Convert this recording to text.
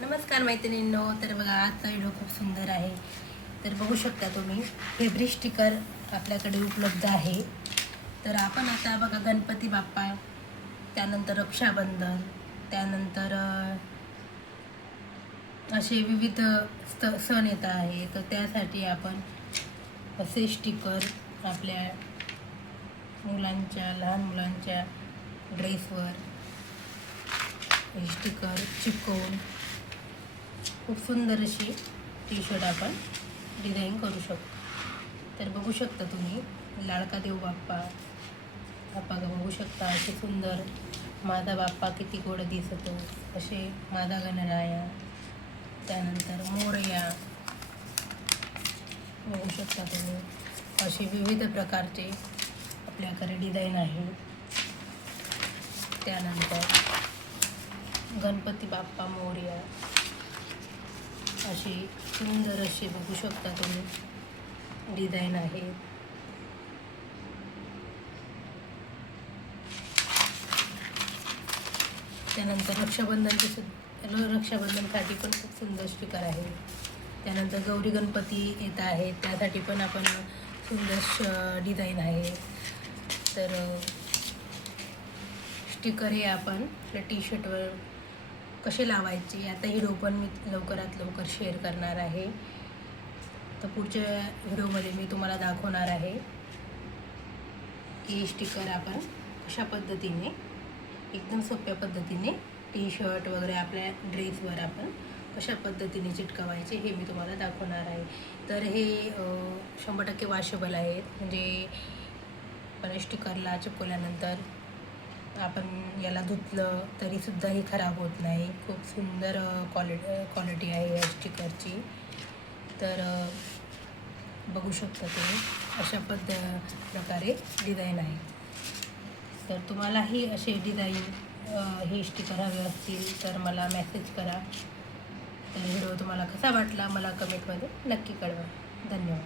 नमस्कार मैत्रिणींनो. तर बघा, आजचा व्हिडिओ खूप सुंदर आहे. तर बघू शकता तुम्ही, फेब्रिक स्टिकर आपल्याकडे उपलब्ध आहे. तर आपण आता बघा, गणपती बाप्पा, त्यानंतर रक्षाबंधन, त्यानंतर असे विविध सण येत आहे. तर त्यासाठी आपण असे स्टिकर आपल्या मुलांच्या, लहान मुलांच्या ड्रेसवर स्टिकर चिपकवून खूप सुंदर अशी टी शर्ट आपण डिझाईन करू शकतो. तर बघू शकता तुम्ही, लाडका देव बाप्पा बघू शकता. असे सुंदर माझा बाप्पा किती गोड दिसतो, असे माझा गणराया, त्यानंतर मोरया बघू शकता तुम्ही. असे विविध प्रकारचे आपल्याकडे डिझाईन आहे. त्यानंतर गणपती बाप्पा मोरया, अशी सुंदर अशी बघू शकता तुम्ही डिझाईन आहे. त्यानंतर रक्षाबंधनसाठी पण खूप सुंदर स्टिकर आहे. त्यानंतर गौरी गणपती येत आहे, त्यासाठी पण आपण सुंदर डिझाईन आहे. तर स्टिकर हे आपण आपल्या टी शर्टवर कसे लावायचे, आता व्हिडिओ पण मी लवकरात लवकर शेअर करणार आहे. तर पुढच्या व्हिडिओमध्ये मी तुम्हाला दाखवणार आहे की स्टिकर आपण कशा पद्धतीने, एकदम सोप्या पद्धतीने टी शर्ट वगैरे आपल्या ड्रेसवर आपण कशा पद्धतीने चिटकवायचे हे मी तुम्हाला दाखवणार आहे. तर हे 100% वॉशेबल आहेत. म्हणजे पण स्टिकरला चिपकवल्यानंतर आपण याला धुतलं तरीसुद्धा ही खराब होत नाही. खूप सुंदर क्वालिटी आहे या स्टिकरची. तर बघू शकता तुम्ही, अशा प्रकारे डिझाईन आहे. तर तुम्हालाही असे डिझाईन हे स्टिकर हवे असतील तर मला मेसेज करा. तर व्हिडिओ तुम्हाला कसा वाटला मला कमेंटमध्ये नक्की कळवा. धन्यवाद.